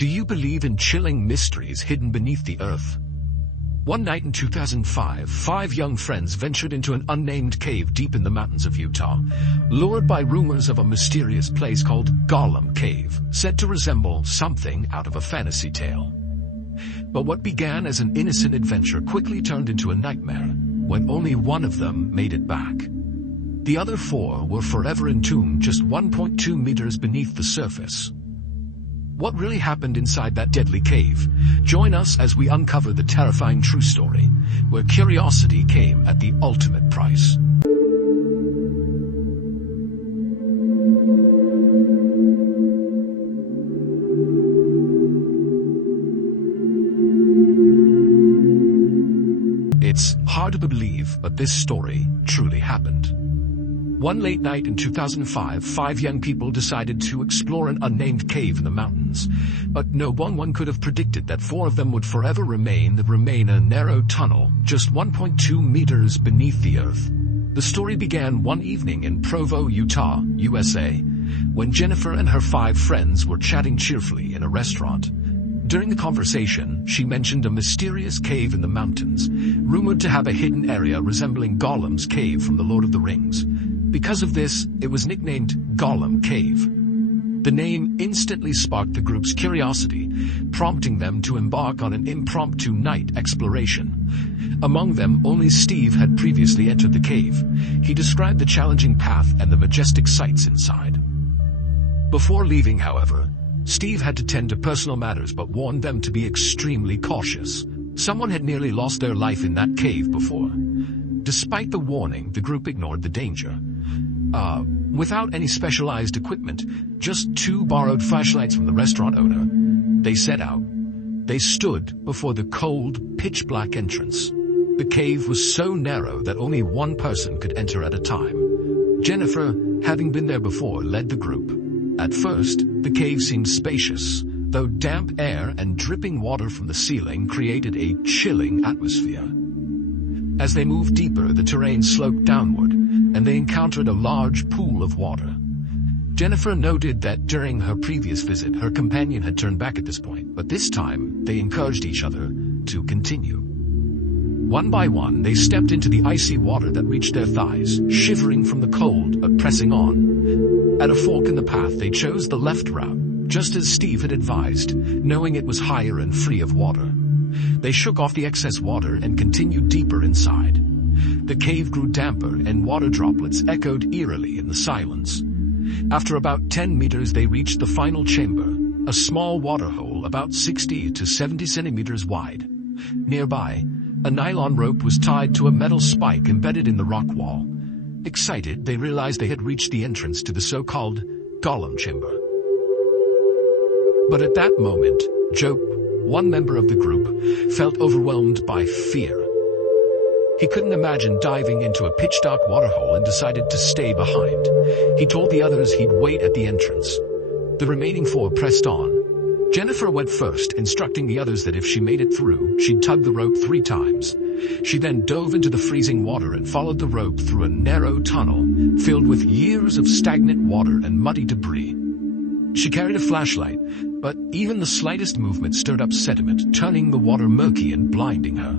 Do you believe in chilling mysteries hidden beneath the earth? One night in 2005, 5 young friends ventured into an unnamed cave deep in the mountains of Utah, lured by rumors of a mysterious place called Gollum Cave, said to resemble something out of a fantasy tale. But what began as an innocent adventure quickly turned into a nightmare when only one of them made it back. The other 4 were forever entombed just 1.2 meters beneath the surface. What really happened inside that deadly cave? Join us as we uncover the terrifying true story, where curiosity came at the ultimate price. It's hard to believe, but this story truly happened. One late night in 2005, 5 young people decided to explore an unnamed cave in the mountains. But no one could have predicted that 4 of them would forever remain a narrow tunnel, just 1.2 meters beneath the earth. The story began one evening in Provo, Utah, USA, when Jennifer and her 5 friends were chatting cheerfully in a restaurant. During the conversation, she mentioned a mysterious cave in the mountains, rumored to have a hidden area resembling Gollum's cave from The Lord of the Rings. Because of this, it was nicknamed Gollum Cave. The name instantly sparked the group's curiosity, prompting them to embark on an impromptu night exploration. Among them, only Steve had previously entered the cave. He described the challenging path and the majestic sights inside. Before leaving, however, Steve had to tend to personal matters but warned them to be extremely cautious. Someone had nearly lost their life in that cave before. Despite the warning, the group ignored the danger. Without any specialized equipment, just 2 borrowed flashlights from the restaurant owner, they set out. They stood before the cold, pitch-black entrance. The cave was so narrow that only one person could enter at a time. Jennifer, having been there before, led the group. At first, the cave seemed spacious, though damp air and dripping water from the ceiling created a chilling atmosphere. As they moved deeper, the terrain sloped downward, and they encountered a large pool of water. Jennifer noted that during her previous visit, her companion had turned back at this point, but this time they encouraged each other to continue. One by one, they stepped into the icy water that reached their thighs, shivering from the cold but pressing on. At a fork in the path, they chose the left route, just as Steve had advised, knowing it was higher and free of water. They shook off the excess water and continued deeper inside. The cave grew damper and water droplets echoed eerily in the silence. After about 10 meters, they reached the final chamber, a small water hole about 60 to 70 centimeters wide. Nearby, a nylon rope was tied to a metal spike embedded in the rock wall. Excited, they realized they had reached the entrance to the so-called Gollum chamber. But at that moment, Joe, one member of the group, felt overwhelmed by fear. He couldn't imagine diving into a pitch-dark waterhole and decided to stay behind. He told the others he'd wait at the entrance. The remaining 4 pressed on. Jennifer went first, instructing the others that if she made it through, she'd tug the rope 3 times. She then dove into the freezing water and followed the rope through a narrow tunnel filled with years of stagnant water and muddy debris. She carried a flashlight, but even the slightest movement stirred up sediment, turning the water murky and blinding her.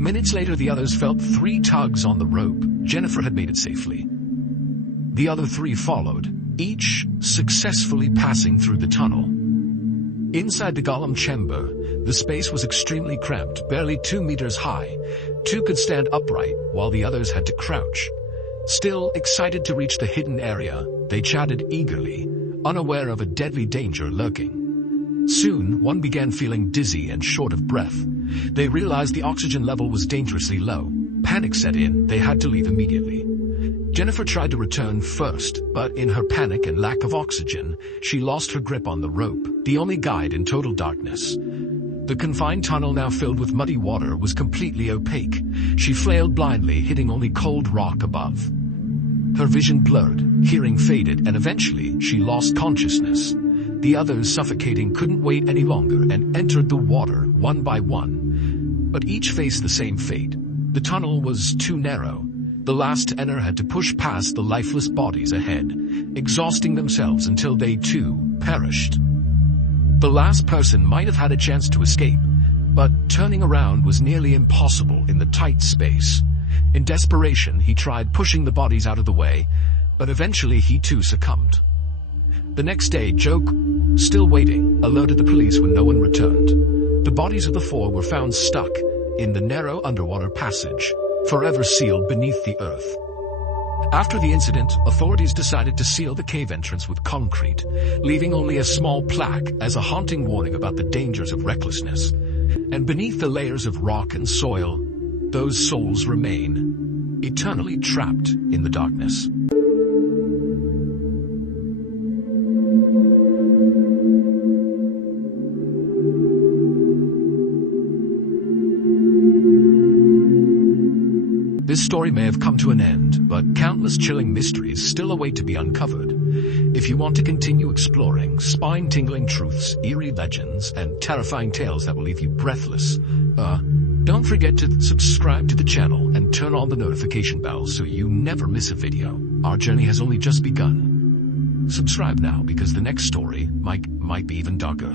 Minutes later, the others felt 3 tugs on the rope. Jennifer had made it safely. The other 3 followed, each successfully passing through the tunnel. Inside the Gollum chamber, the space was extremely cramped, barely 2 meters high. 2 could stand upright, while the others had to crouch. Still excited to reach the hidden area, they chatted eagerly, unaware of a deadly danger lurking. Soon, one began feeling dizzy and short of breath. They realized the oxygen level was dangerously low. Panic set in. They had to leave immediately. Jennifer tried to return first, but in her panic and lack of oxygen, she lost her grip on the rope, the only guide in total darkness. The confined tunnel, now filled with muddy water, was completely opaque. She flailed blindly, hitting only cold rock above. Her vision blurred, hearing faded, and eventually she lost consciousness. The others, suffocating, couldn't wait any longer and entered the water one by one. But each faced the same fate. The tunnel was too narrow. The last to enter had to push past the lifeless bodies ahead, exhausting themselves until they too perished. The last person might have had a chance to escape, but turning around was nearly impossible in the tight space. In desperation, he tried pushing the bodies out of the way, but eventually he too succumbed. The next day, Joe, still waiting, alerted the police when no one returned. The bodies of the four were found stuck in the narrow underwater passage, forever sealed beneath the earth. After the incident, authorities decided to seal the cave entrance with concrete, leaving only a small plaque as a haunting warning about the dangers of recklessness. And beneath the layers of rock and soil, those souls remain, eternally trapped in the darkness. This story may have come to an end, but countless chilling mysteries still await to be uncovered. If you want to continue exploring spine-tingling truths, eerie legends, and terrifying tales that will leave you breathless, don't forget to subscribe to the channel and turn on the notification bell so you never miss a video. Our journey has only just begun. Subscribe now because the next story might be even darker.